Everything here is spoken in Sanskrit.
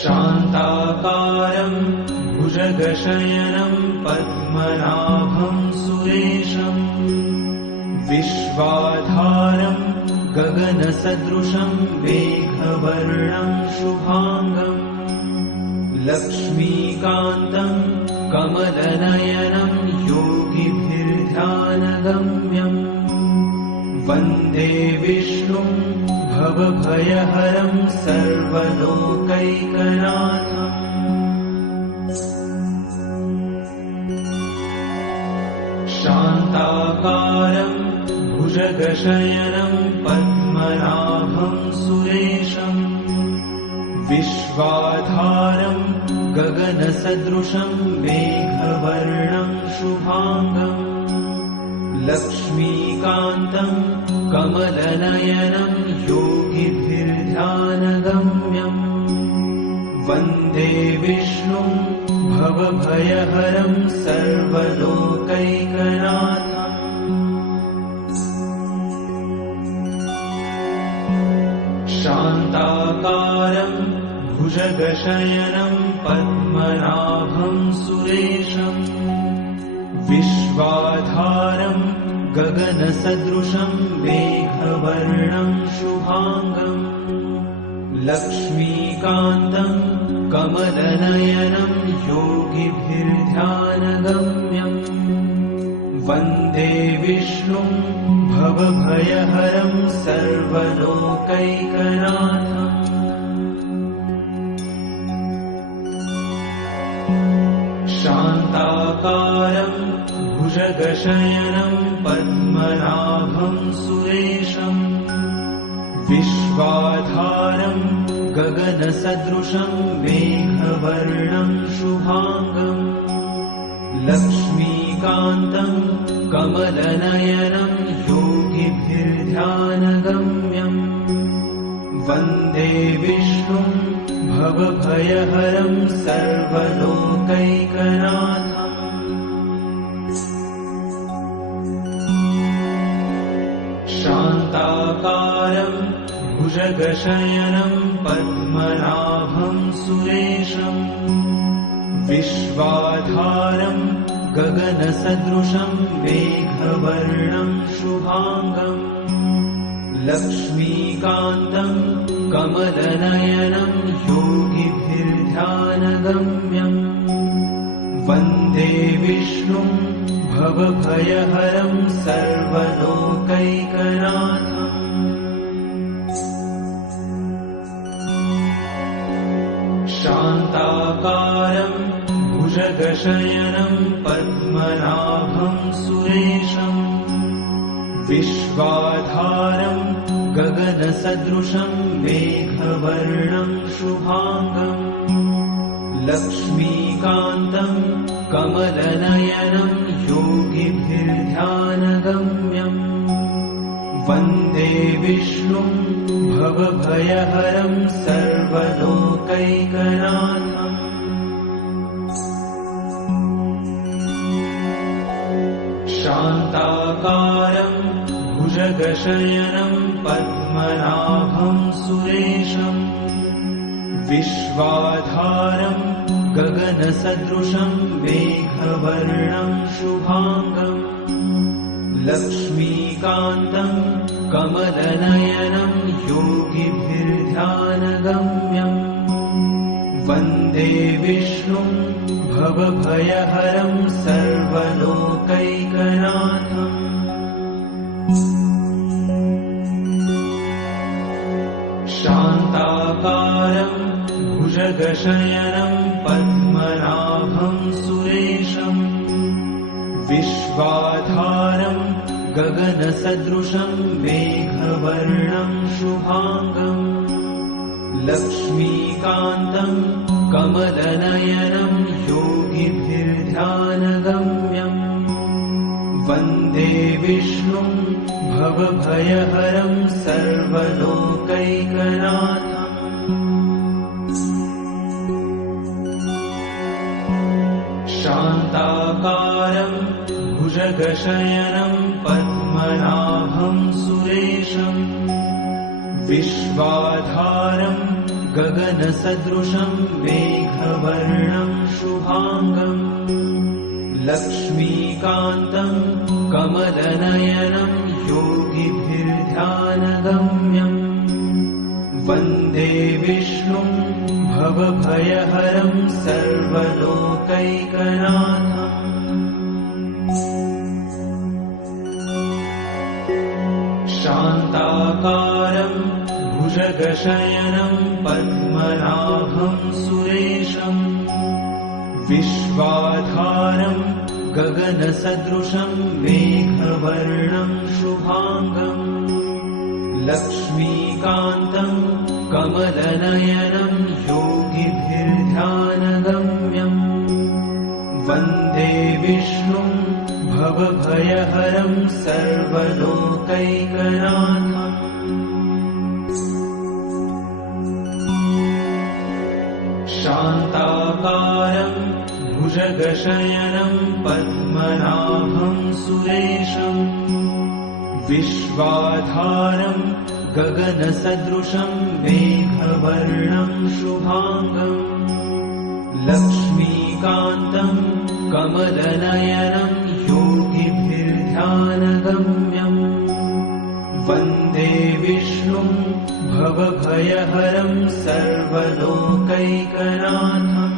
शान्ताकारं भुजगशयनं पद्मनाभं सुरेशं विश्वाधारं गगनसदृशं मेघवर्णं शुभांगं लक्ष्मीकान्तं कमलनयनं योगिभिर्ध्यानगम्यम् वन्दे विष्णुं भवभयहरं सर्वलोकैकनाथम् शान्ताकारं भुजगशयनं पद्मनाभं सुरेशं विश्वाधारं गगनसदृशं मेघवर्णं शुभांगम् लक्ष्मीकान्तं कमलनयनं योगिभिर्ध्यानगम्यम् वन्दे विष्णुं भवभयहरं सर्वलोकैकनाथम् शान्ताकारं भुजगशयनं पद्मनाभं सुरेशं विश्वाधारं गगनसदृशं मेघवर्णं शुभांगं लक्ष्मीकान्तं कमलनयनं योगिभिर्ध्यानगम्यम् वन्दे विष्णुं भवभयहरं सर्वलोकैकनाथम् शान्ताकारं भुजगशयनं पद्मनाभं सुरेशं विश्वाधारं गगनसदृशं मेघवर्णं शुभांगं लक्ष्मीकान्तं कमलनयनं योगिभिर्ध्यानगम्यम् वन्दे विष्णुं भवभयहरं सर्वलोकैकनाथम् शान्ताकारं भुजगशयनं पद्मनाभं सुरेशं विश्वाधारं गगनसदृशं मेघवर्णं शुभांगं लक्ष्मीकान्तं कमलनयनं योगिभिर्ध्यानगम्यम् वन्दे विष्णुं भवभयहरं सर्वलोकैकनाथम् शान्ताकारं भुजगशयनं पद्मनाभं सुरेशं विश्वाधारं गगनसदृशं मेघवर्णं शुभांगं लक्ष्मीकान्तं कमलनयनं योगिभिर्ध्यानगम्यम् वन्दे विष्णुं भवभयहरं सर्वलोकैकनाथम् शान्ताकारं भुजगशयनं पद्मनाभं सुरेशं विश्वाधारं गगनसदृशं मेघवर्णं शुभांगं लक्ष्मीकान्तं कमलनयनं योगिभिर्ध्यानगम्यम् वन्दे विष्णुं भवभयहरं सर्वलोकैकनाथम् शान्ताकारं भुजगशयनं पद्मनाभं सुरेशं विश्वाधारं गगनसदृशं मेघवर्णं शुभांगं लक्ष्मीकान्तं कमलनयनं योगिभिर्ध्यानगम्यम् वन्दे विष्णुं भवभयहरं सर्वलोकैकनाथम् शान्ताकारं भुजगशयनं पद्मनाभं सुरेशं विश्वाधारं गगनसदृशं मेघवर्णं शुभाङ्गम् लक्ष्मीकान्तं कमलनयनं योगिभिर्ध्यानगम्यम् वन्दे विष्णुं भवभयहरं सर्वलोकैकनाथम् शान्ताकारं भुजगशयनं पद्मनाभं सुरेशम् विश्वाधारं गगनसदृशं मेघवर्णं शुभाङ्गम् लक्ष्मीकान्तं कमलनयनं योगिभिर्ध्यानगम्यम् वन्दे विष्णुं भवभयहरं सर्वलोकैकनाथम् शान्ताकारं भुजगशयनं पद्मनाभं सुरेशम् विश्वाधारं गगनसदृशं मेघवर्णं शुभाङ्गम् लक्ष्मीकान्तं कमलनयनं योगिभिर्ध्यानगम्यम् वन्दे विष्णुं भवभयहरं सर्वलोकैकनाथम्